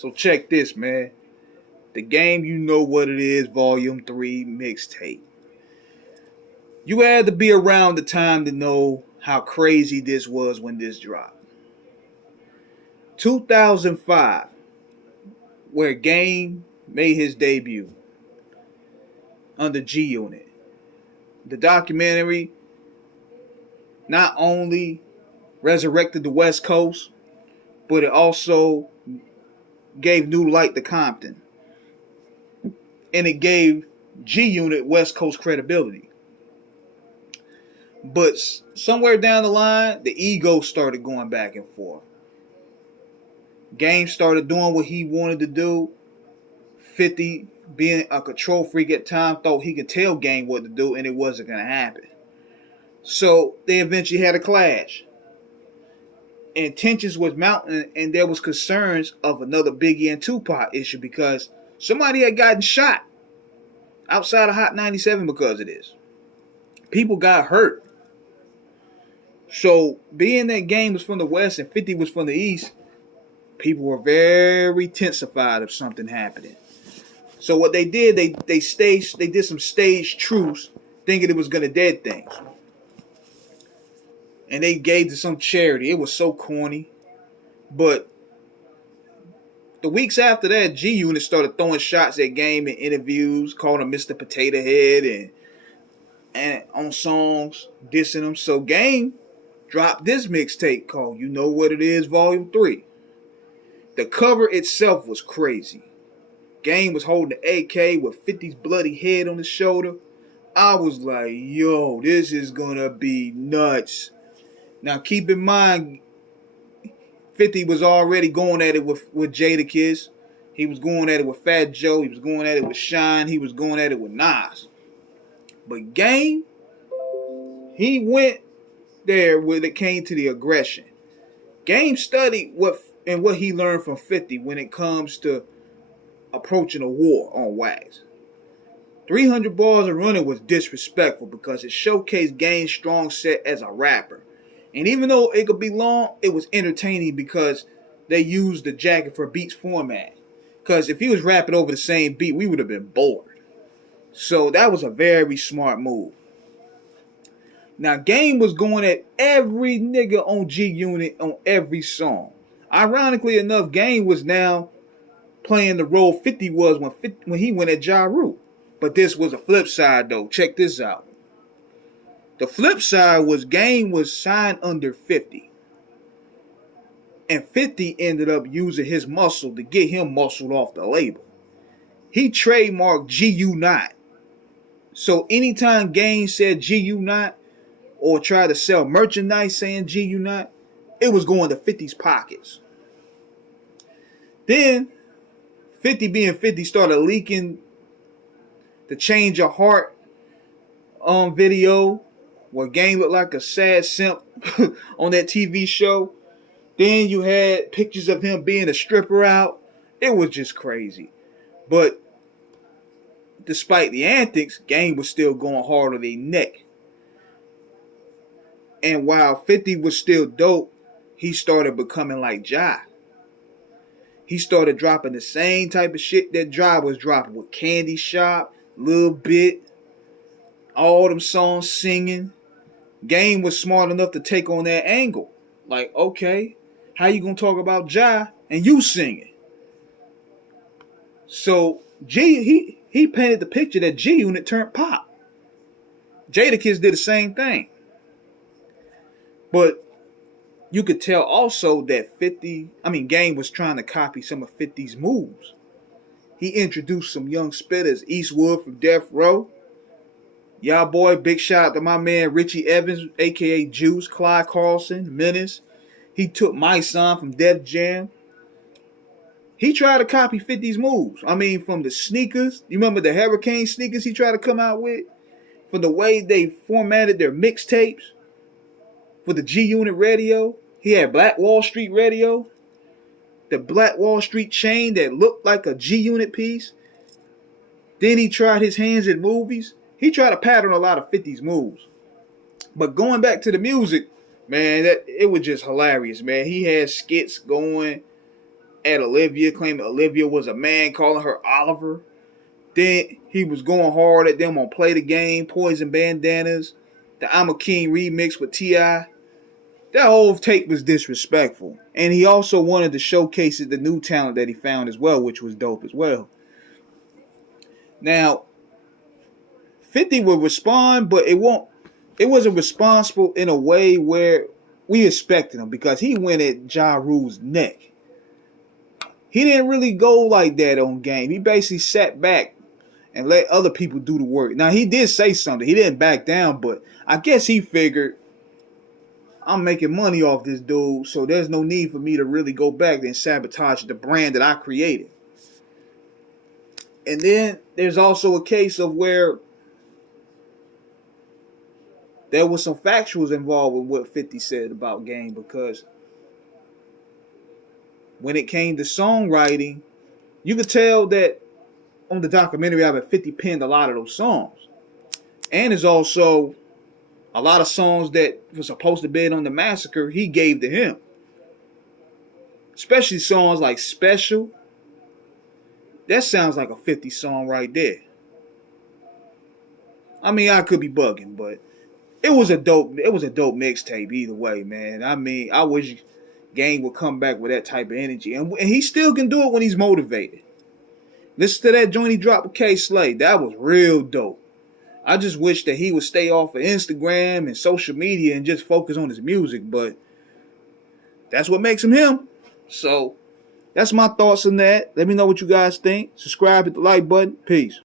So check this, man. The Game You Know What It Is, Volume 3 mixtape. You had to be around the time to know how crazy this was when this dropped. 2005, where Game made his debut under G Unit. The documentary not only resurrected the West Coast, but it also gave new light to Compton. And it gave G Unit West Coast credibility. But somewhere down the line, the ego started going back and forth. Game started doing what he wanted to do. 50, being a control freak at the time, thought he could tell Game what to do, and it wasn't going to happen. So they eventually had a clash. And tensions was mounting, and there was concerns of another Biggie and Tupac issue because somebody had gotten shot outside of Hot 97 because of this. People got hurt. So being that Game was from the West and 50 was from the East, people were very tensified of something happening. So what they did, they did some staged truce, thinking it was gonna dead things. And they gave to some charity. It was so corny. But the weeks after that, G Unit started throwing shots at Game in interviews, calling him Mr. Potato Head and on songs, dissing him. So Game dropped this mixtape called You Know What It Is, Volume 3. The cover itself was crazy. Game was holding the AK with 50's bloody head on his shoulder. I was like, yo, this is gonna be nuts. Now keep in mind, 50 was already going at it with Jadakiss. He was going at it with Fat Joe. He was going at it with Shine. He was going at it with Nas. But Game, he went there when it came to the aggression. Game studied what he learned from 50 when it comes to approaching a war on wax. 300 bars of running was disrespectful because it showcased Game's strong set as a rapper. And even though it could be long, it was entertaining because they used the Jacket for Beats format. Because if he was rapping over the same beat, we would have been bored. So that was a very smart move. Now, Game was going at every nigga on G Unit on every song. Ironically enough, Game was now playing the role 50 was when he went at Ja Rule. But this was a flip side, though. Check this out. The flip side was Game was signed under 50. And 50 ended up using his muscle to get him muscled off the label. He trademarked GU-Not. So anytime Game said GU-Not or tried to sell merchandise saying GU-Not, it was going to 50's pockets. Then 50 being 50 started leaking the Change Your Heart video where Game looked like a sad simp on that TV show. Then you had pictures of him being a stripper out. It was just crazy. But despite the antics, Game was still going hard on their neck. And while 50 was still dope, he started becoming like Ja. He started dropping the same type of shit that Ja was dropping with Candy Shop, Lil Bit, all them songs singing. Game was smart enough to take on that angle. Like, okay, how you gonna talk about Ja and you singing? So he painted the picture that G Unit turned pop. Jadakiss did the same thing. But you could tell also that Game was trying to copy some of 50's moves. He introduced some young spitters, Eastwood from Death Row. Y'all boy, big shout out to my man Richie Evans, aka Juice, Clyde Carlson, Menace. He took my son from Def Jam. He tried to copy 50's moves. From the sneakers. You remember the Hurricane sneakers he tried to come out with? From the way they formatted their mixtapes. For the G Unit radio. He had Black Wall Street radio. The Black Wall Street chain that looked like a G Unit piece. Then he tried his hands at movies. He tried to pattern a lot of 50's moves. But going back to the music, man, it was just hilarious, man. He had skits going. at Olivia, claiming Olivia was a man, calling her Oliver. Then he was going hard at them on Play the Game, Poison Bandanas, the I'm a King remix with T.I. That whole tape was disrespectful. And he also wanted to showcase the new talent that he found as well, which was dope as well. Now, 50 would respond, but it wasn't responsible in a way where we expected him, because he went at Ja Rule's neck. He didn't really go like that on game. He basically sat back and let other people do the work. Now, he did say something. He didn't back down, but I guess he figured, I'm making money off this dude, so there's no need for me to really go back and sabotage the brand that I created. And then there's also a case of where there was some factuals involved with what 50 said about Game, because when it came to songwriting, you could tell that on the documentary of it, 50 penned a lot of those songs. And there's also a lot of songs that were supposed to be on the Massacre he gave to him. Especially songs like Special. That sounds like a 50 song right there. I mean, I could be bugging, but it was a dope mixtape either way, man. I mean, I wish Game would come back with that type of energy. And he still can do it when he's motivated. Listen to that joint he dropped with K Slay. That was real dope. I just wish that he would stay off of Instagram and social media and just focus on his music, but that's what makes him him. So that's my thoughts on that. Let me know what you guys think. Subscribe, hit the like button. Peace.